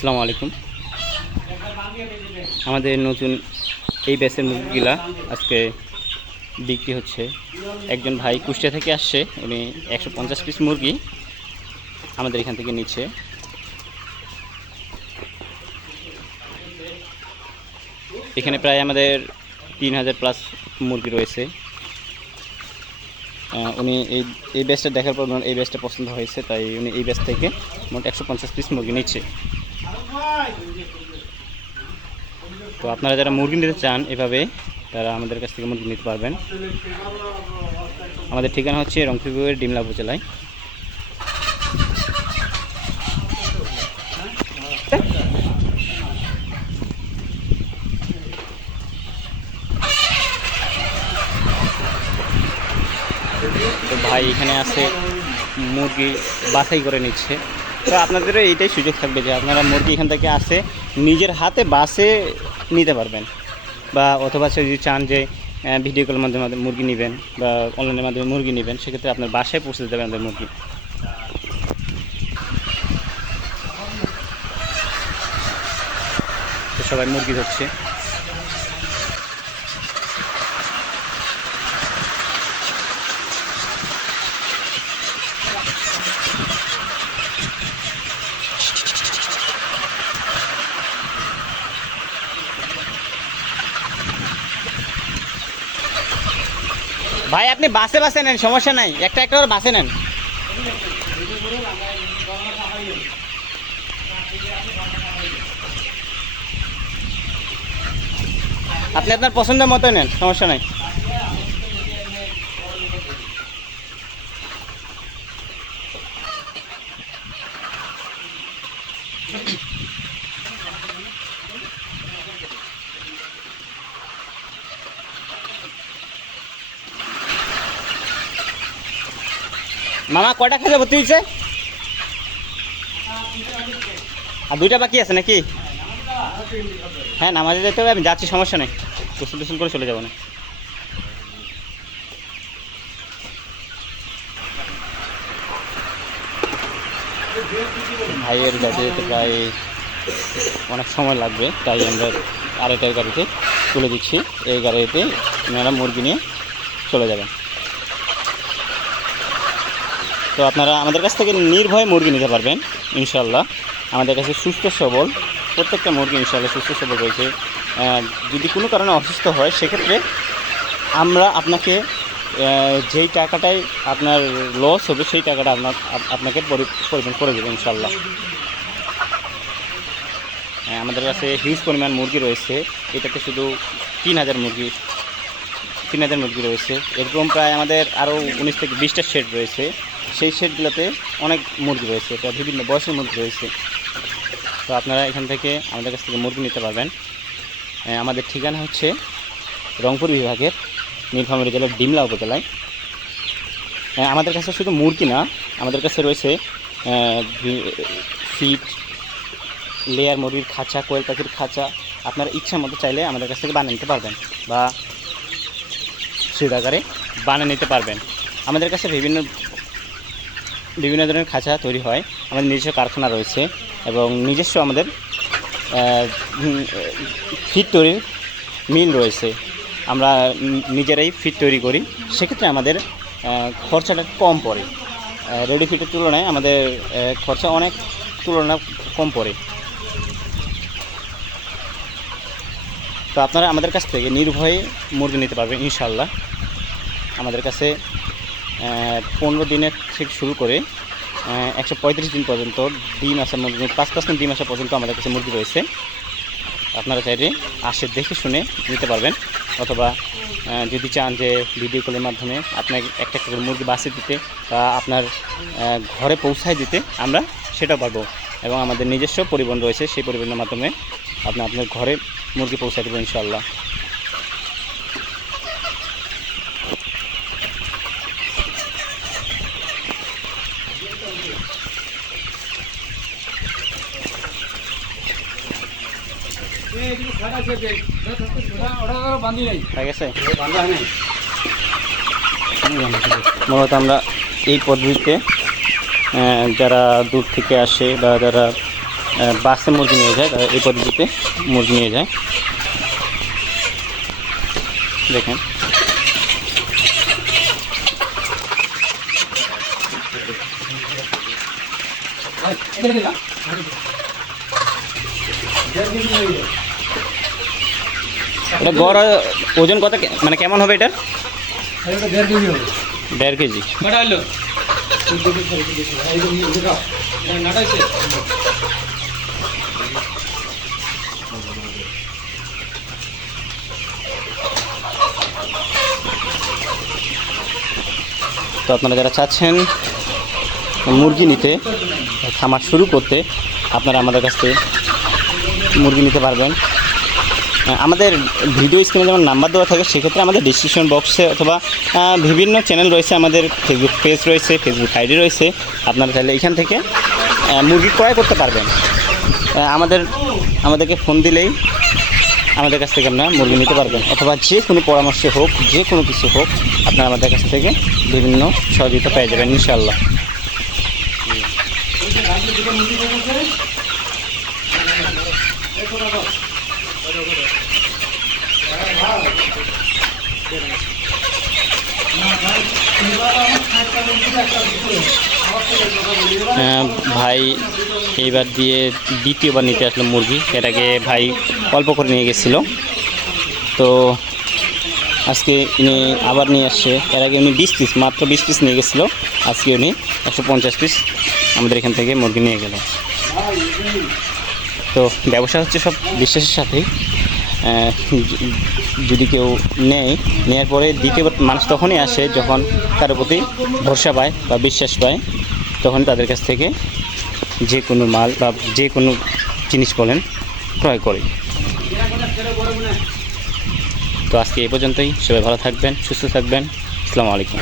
আসসালামু আলাইকুম। আমাদের নতুন এই ব্যাচের মুরগিগুলা আজকে বিক্রি হচ্ছে। একজন ভাই কুষ্টিয়া থেকে আসছে, উনি 150 পিস মুরগি আমাদের এখান থেকে নিচ্ছে। এখানে প্রায় আমাদের 3000 প্লাস মুরগি রয়েছে। উনি এই ব্যাচটা দেখার পর এই ব্যাচটা পছন্দ হয়েছে, তাই উনি এই ব্যাচ থেকে মোট 150 পিস মুরগি নিচ্ছে। তো আপনারা যারা মুরগি নিতে চান এভাবে, তারা আমাদের কাছ থেকে মুরগি নিতে পারবেন। আমাদের ঠিকানা হচ্ছে রংপুর বিভাগের ডিমলা উপজেলায়। তো ভাই এখানে আছে মুরগি বাছাই করে নিচ্ছে। তো আপনাদেরও এইটাই সুযোগ থাকবে যে আপনারা মুরগি এখান থেকে আসে নিজের হাতে বাসে নিতে পারবেন, বা অথবা যদি চান যে ভিডিও কলের মাধ্যমে মুরগি নেবেন বা অনলাইনের মাধ্যমে মুরগি নেবেন, সেক্ষেত্রে আপনার বাসায় পৌঁছে দেবেন আমাদের মুরগি। তো সবাই মুরগি ধরছে। ভাই আপনি বাসে বাসে নেন, সমস্যা নাই, একটা একটা করে বাসে নেন। আপনি আপনার পছন্দের মতো নেন, সমস্যা নাই। মামা কয়টা খেতে ভর্তি হয়েছে? আর দুইটা বাকি আছে নাকি? হ্যাঁ, নামাজে যেতে হবে, আমি যাচ্ছি, সমস্যা নেই, গোসল টোসল করে চলে যাবো না। ভাইয়ের যেতে যেতে প্রায় অনেক সময় লাগবে, তাই আমরা আরেকটার গাড়িতে তুলে দিচ্ছি। এই গাড়িতে আপনারা মুরগি নিয়ে চলে যাবেন। তো আপনারা আমাদের কাছ থেকে নির্ভয়ে মুরগি নিতে পারবেন ইনশাল্লাহ। আমাদের কাছে সুস্থ সবল প্রত্যেকটা মুরগি ইনশাল্লাহ সুস্থ সবল রয়েছে। যদি কোনো কারণে অসুস্থ হয়, সেক্ষেত্রে আমরা আপনাকে যেই টাকাটাই আপনার লস হবে সেই টাকাটা আপনাকে পরিমাণ করে দেবো ইনশাল্লাহ। আমাদের কাছে হিউজ পরিমাণ মুরগি রয়েছে। এটাতে শুধু 3000 মুরগি রয়েছে। এরকম প্রায় আমাদের আরও 19 থেকে 20টা শেড রয়েছে। সেই শেডগুলোতে অনেক মুরগি রয়েছে, এটা বিভিন্ন বয়সের মুরগি রয়েছে। তো আপনারা এখান থেকে আমাদের কাছ থেকে মুরগি নিতে পারবেন। আমাদের ঠিকানা হচ্ছে রংপুর বিভাগের নীলফামারী জেলার ডিমলা উপজেলায়। আমাদের কাছে শুধু মুরগি না, আমাদের কাছে রয়েছে ফিট, লেয়ার মুরগির খাঁচা, কোয়েল পাখির খাঁচা। আপনারা ইচ্ছা মতো চাইলে আমাদের কাছ থেকে বানিয়ে নিতে পারবেন বা সিড আকারে বানিয়ে নিতে পারবেন। আমাদের কাছে বিভিন্ন ধরনের খাঁচা তৈরি হয়। আমাদের নিজস্ব কারখানা রয়েছে এবং নিজস্ব আমাদের ফিড তৈরির মিল রয়েছে। আমরা নিজেরাই ফিড তৈরি করি, সেক্ষেত্রে আমাদের খরচাটা কম পড়ে। রেডি ফিটের তুলনায় আমাদের খরচা অনেক কম পড়ে। তো আপনারা আমাদের কাছ থেকে নির্ভয়ে মুরগি নিতে পারবেন ইনশাল্লাহ। আমাদের কাছে 15 দিনের থেকে শুরু করে 135 দিন পর্যন্ত ডিম আসা মুরগি, 5% ডিম আসা পর্যন্ত আমাদের কাছে মুরগি রয়েছে। আপনারা চাইলে আসে দেখে শুনে নিতে পারবেন, অথবা যদি চান যে ভিডিও কলের মাধ্যমে আপনাকে একটা করে মুরগি বাছিয়ে দিতে বা আপনার ঘরে পৌঁছায় দিতে, আমরা সেটাও পারবো। এবং আমাদের নিজস্ব পরিবহন রয়েছে, সেই পরিবহনের মাধ্যমে আপনার ঘরে মুরগি পৌঁছায় দেবো ইনশাআল্লাহ। মূলত আমরা এই পদ্ধতিতে যারা দূর থেকে আসে বা যারা বাসে মুরগি নিয়ে যায়, তারা এই পদ্ধতিতে মুরগি নিয়ে যায়। দেখেন এটা গড় ওজন কত, মানে কেমন হবে এটা? 1.5 কেজি। তো আপনারা যারা চাচ্ছেন মুরগি নিতে, খামার শুরু করতে, আপনারা আমাদের কাছ থেকে মুরগি নিতে পারবেন। আমাদের ভিডিও স্ক্রিনে যেমন নাম্বার দেওয়া থাকে, সেক্ষেত্রে আমাদের ডিসক্রিপশন বক্সে অথবা বিভিন্ন চ্যানেল রয়েছে, আমাদের ফেসবুক পেজ রয়েছে, ফেসবুক আইডি রয়েছে। আপনারা চাইলে এখান থেকে মুরগি ক্রয় করতে পারবেন। আমাদেরকে ফোন দিলেই আমাদের কাছ থেকে আপনারা মুরগি নিতে পারবেন, অথবা যে কোনো পরামর্শ হোক, যে কোনো কিছু হোক, আপনারা আমাদের কাছ থেকে বিভিন্ন সহযোগিতা পেয়ে যাবেন ইনশাআল্লাহ। ভাই এইবার দিয়ে দ্বিতীয়বার নিতে আসলো মুরগি। এর আগে ভাই অল্প করে নিয়ে গেছিলো, তো আজকে উনি আবার নিয়ে আসছে। এর আগে উনি 20 পিস, মাত্র 20 পিস নিয়ে গেছিলো। আজকে উনি 150 পিস আমাদের এখান থেকে মুরগি নিয়ে গেল। তো ব্যবসা হচ্ছে সব বিশ্বাসের সাথেই। যদি কেউ নেওয়ার পরে দ্বিতীয়বার মানুষ তখনই আসে যখন তার প্রতি ভরসা পায় বা বিশ্বাস পায়, তখন তাদের কাছ থেকে যে কোনো মাল বা যে কোনো জিনিস বলেন ক্রয় করে। তো আজকে এই পর্যন্তই। সবাই ভালো থাকবেন, সুস্থ থাকবেন। আসসালামু আলাইকুম।